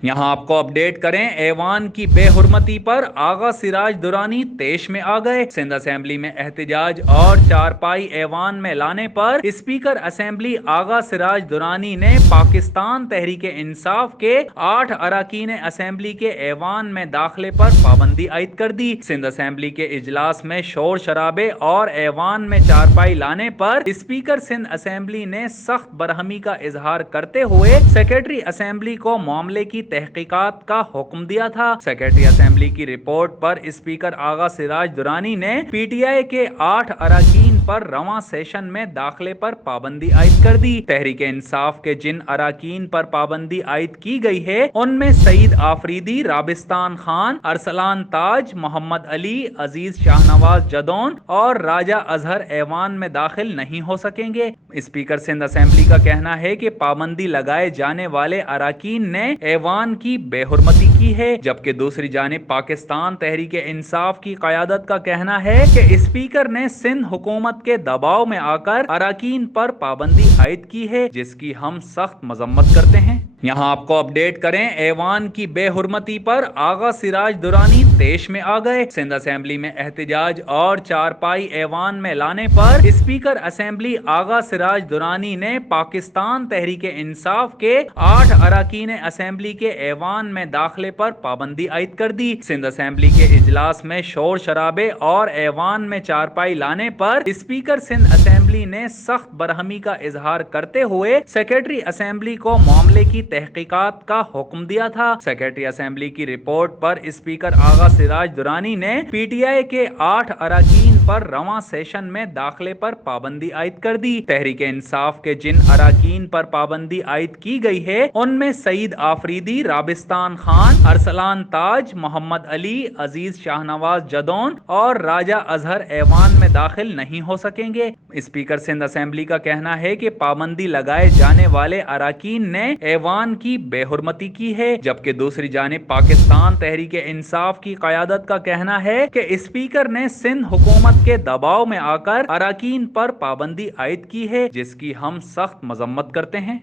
यहाँ आपको अपडेट करें, ऐवान की बेहुरमती पर आगा सिराज दुरानी तेश में आ गए। सिंध असेंबली में एहतजाज और चारपाई ऐवान में लाने पर स्पीकर असेंबली आगा सिराज दुरानी ने पाकिस्तान तहरीक इंसाफ के 8 अरकान असेंबली के ऐवान में दाखिले पर पाबंदी आयद कर दी। सिंध असेंबली के इजलास में शोर शराबे और ऐवान में चारपाई लाने पर स्पीकर सिंध असेंबली ने सख्त बरहमी का इजहार करते हुए सेक्रेटरी असेंबली को मामले की तहकीकात का हुक्म दिया था। सेक्रेटरी असेंबली की रिपोर्ट पर स्पीकर आगा सिराज दुरानी ने पीटीआई के 8 अरकान पर रवां सेशन में दाखिले पर पाबंदी आयद कर दी। तहरीक इंसाफ के जिन अरकान पर पाबंदी आयद की गई है उनमें सईद आफरीदी, राबिस्तान खान, अरसलान ताज, मोहम्मद अली, अजीज शाहनवाज जदौन और राजा अजहर ऐवान में दाखिल नहीं हो सकेंगे। स्पीकर सिंध असेंबली का कहना है कि पाबंदी लगाए जाने वाले अरकान ने ऐवान की बेहुरमती की है, जबकि दूसरी जानिब पाकिस्तान तहरीक इंसाफ की क़यादत का कहना है कि स्पीकर ने सिंध हुकूमत के दबाव में आकर अरकान पर पाबंदी आयद की है, जिसकी हम सख्त मजम्मत करते हैं। यहाँ आपको अपडेट करें, ऐवान की बेहुरमती पर आगा सिराज दुरानी तेश में आ गए। सिंध असेंबली में एहतजाज और चारपाई ऐवान में लाने पर स्पीकर असेंबली आगा सिराज दुरानी ने पाकिस्तान तहरीक इंसाफ के 8 अरकान असेंबली के ऐवान में दाखिले पर पाबंदी आयद कर दी। सिंध असेंबली के इजलास में शोर शराबे और ऐवान में चारपाई लाने पर स्पीकर सिंध असेंबली ने सख्त बरहमी का इजहार करते हुए सेक्रेटरी असेंबली को मामले की तहकीकात का हुक्म दिया था। सेक्रेटरी असेंबली की रिपोर्ट पर स्पीकर आगा सिराज दुरानी ने पीटीआई के 8 अरकान पर रवां सेशन में दाखिले पर पाबंदी आयद कर दी। तहरीक इंसाफ के जिन अरकान पर पाबंदी आयद की गई है उनमें सईद आफरीदी, राबिस्तान खान, अरसलान ताज, मोहम्मद अली, अजीज शाहनवाज जदौन और राजा अजहर ऐवान में दाखिल नहीं हो सकेंगे। स्पीकर सिंध असेंबली का कहना है कि पाबंदी लगाए जाने वाले अरकान ने ऐवान की बेहुरमती की है, जबकि दूसरी जानिब पाकिस्तान तहरीक इंसाफ की क़यादत का कहना है कि स्पीकर ने सिंध हुकूमत के दबाव में आकर अरकान पर पाबंदी आयद की है, जिसकी हम सख्त मजम्मत करते हैं।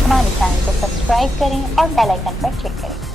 हमारे चैनल को सब्सक्राइब करें और बेल आइकन पर क्लिक करें।